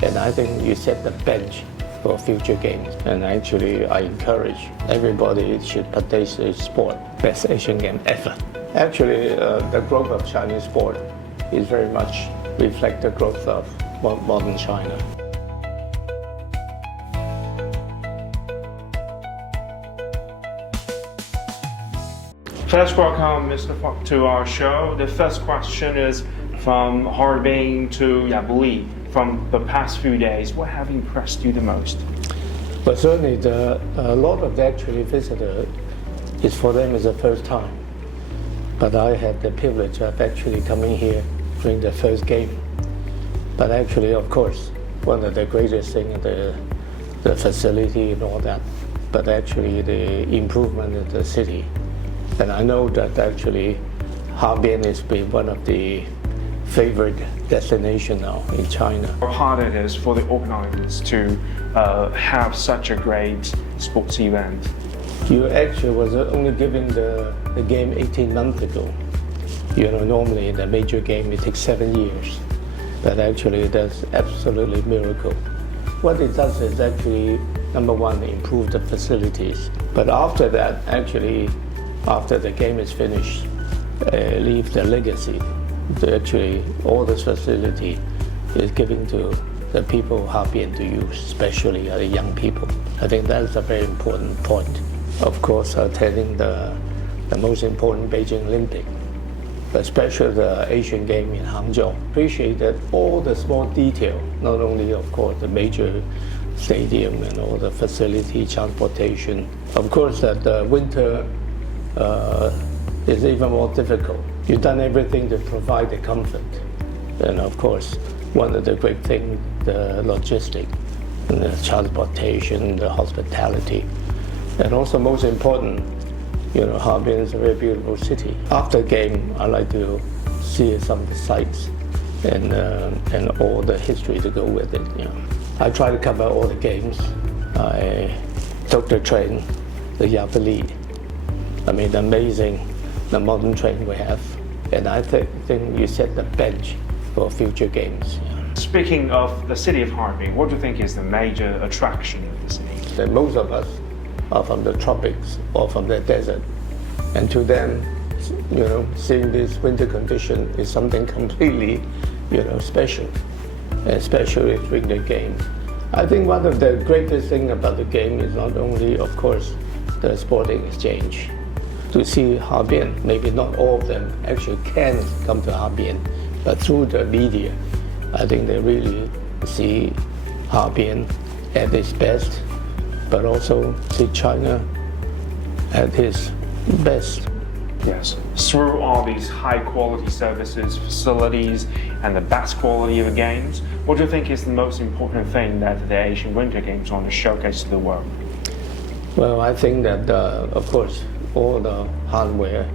And I think you set the bench for future games. And actually, I encourage everybody should participate in sport. Best Asian game ever. Actually, the growth of Chinese sport is very much reflect the growth of modern China. First, welcome Mr. Fok to our show. The first question is from Harbin to Yabuli. From the past few days, what have impressed you the most? But certainly, a lot of the actually visitors is for them is the first time. But I had the privilege of actually coming here during the first game. But actually, of course, one of the greatest things is the facility and all that. But actually, the improvement in the city. And I know that actually Harbin has been one of the favorite destination now in China. How hard it is for the organizers to have such a great sports event. You actually was only given the game 18 months ago. You know, normally in a major game it takes 7 years. But actually that's absolutely miracle. What it does is actually, number one, improve the facilities. But after that, actually, after the game is finished, leave the legacy. Actually, all this facility is given to the people of Harbin to use, especially the young people. I think that's a very important point. Of course, attending the most important Beijing Olympic, especially the Asian game in Hangzhou. Appreciate that all the small detail, not only of course the major stadium and all the facility, transportation. Of course, that the winter is even more difficult. You've done everything to provide the comfort. And of course, one of the great things, the logistics, the transportation, the hospitality. And also most important, you know, Harbin is a very beautiful city. After the game, I like to see some of the sights and all the history to go with it. You know. I try to cover all the games. I took the train, the Yabuli. I mean, amazing, the modern train we have. And I think you set the bench for future games. Yeah. Speaking of the city of Harbin, what do you think is the major attraction of the city? And most of us are from the tropics or from the desert. And to them, you know, seeing this winter condition is something completely, you know, special, especially during the game. I think one of the greatest things about the game is not only, of course, the sporting exchange. To see Harbin, maybe not all of them actually can come to Harbin, but through the media, I think they really see Harbin at its best, but also see China at its best. Yes, through all these high quality services, facilities, and the best quality of the games, what do you think is the most important thing that the Asian Winter Games want to showcase to the world? Well, I think that, of course, all the hardware,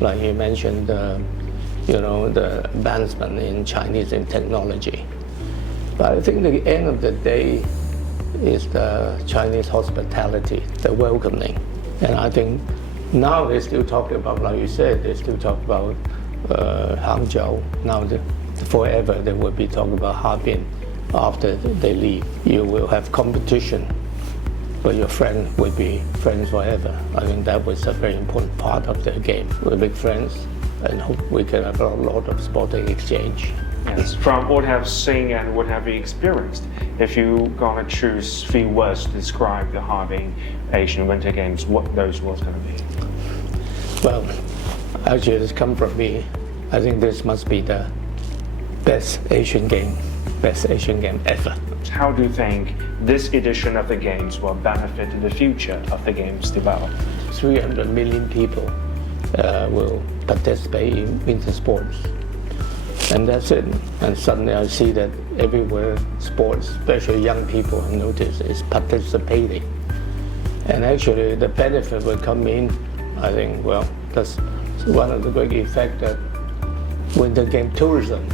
like you mentioned, you know, the advancement in Chinese in technology. But I think the end of the day is the Chinese hospitality, the welcoming. And I think now they're still talking about, like you said, they still talk about Hangzhou. Now forever they will be talking about Harbin after they leave. You will have competition, but your friend will be friends forever. I think that was a very important part of the game. We're big friends and hope we can have a lot of sporting exchange. Yes, from what I've seen and what have you experienced, if you're gonna choose 3 words to describe the Harbin Asian Winter Games, what those words gonna be? Well, actually it's come from me. I think this must be the best Asian game ever. How do you think this edition of the Games will benefit the future of the Games development? 300 million people will participate in winter sports. And that's it. And suddenly I see that everywhere sports, especially young people, I notice, is participating. And actually the benefit will come in, I think, well, that's one of the great effects that winter game tourism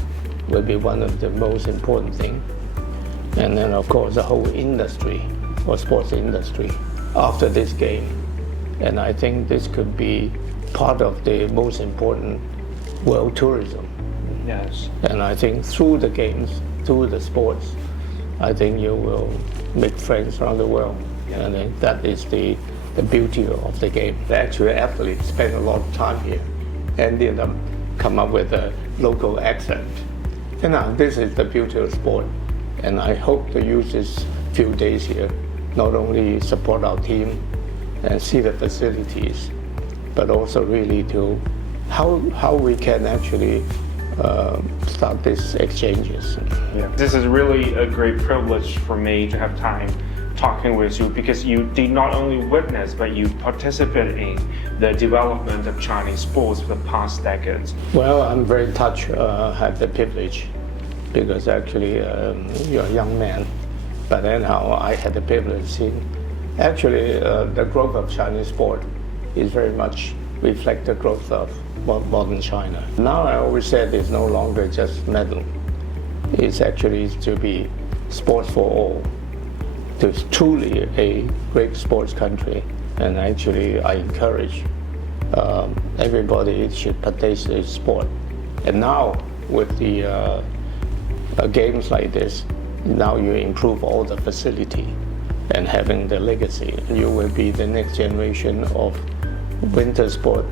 will be one of the most important things. And then of course the whole industry, or sports industry, after this game. And I think this could be part of the most important world tourism. Yes. And I think through the games, through the sports, I think you will make friends around the world. And I think that is the beauty of the game. The actual athletes spend a lot of time here and end up come up with a local accent. And now this is the beauty of sport. And I hope to use this few days here, not only support our team and see the facilities, but also really to how we can actually start these exchanges. Yeah. This is really a great privilege for me to have time talking with you, because you did not only witness, but you participated in the development of Chinese sports for the past decades. Well, I'm very touched, have the privilege, because actually you're a young man, but anyhow I had the privilege seeing actually the growth of Chinese sport is very much reflect the growth of modern China. Now I always said it's no longer just medal, it's actually to be sports for all. It's truly a great sports country, and actually I encourage everybody should participate in sport. And now with the games like this, now you improve all the facility and having the legacy. You will be the next generation of winter sport.